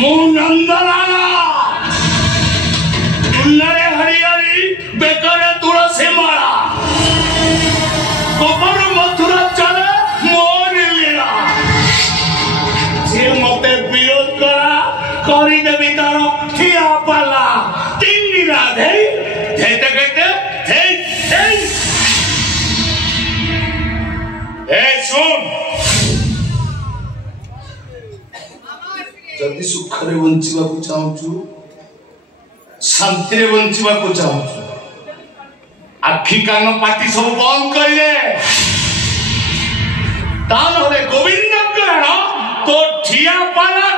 मु नंदलाला उन्नरे हरियाली बेकरे तुलसी माला गोबर मथुरा चले मोर लीला जे मते विरोध करा करी देबी तार ठिया पाला तीन राधे धेते कहते थे ए सुन जदि सुख रे बंचिबा को चाहूछु शांति रे बंचिबा को चाहूछु आखि कान पाटी सब बंद करिले तान होले गोविंद करण तो ठिया पाला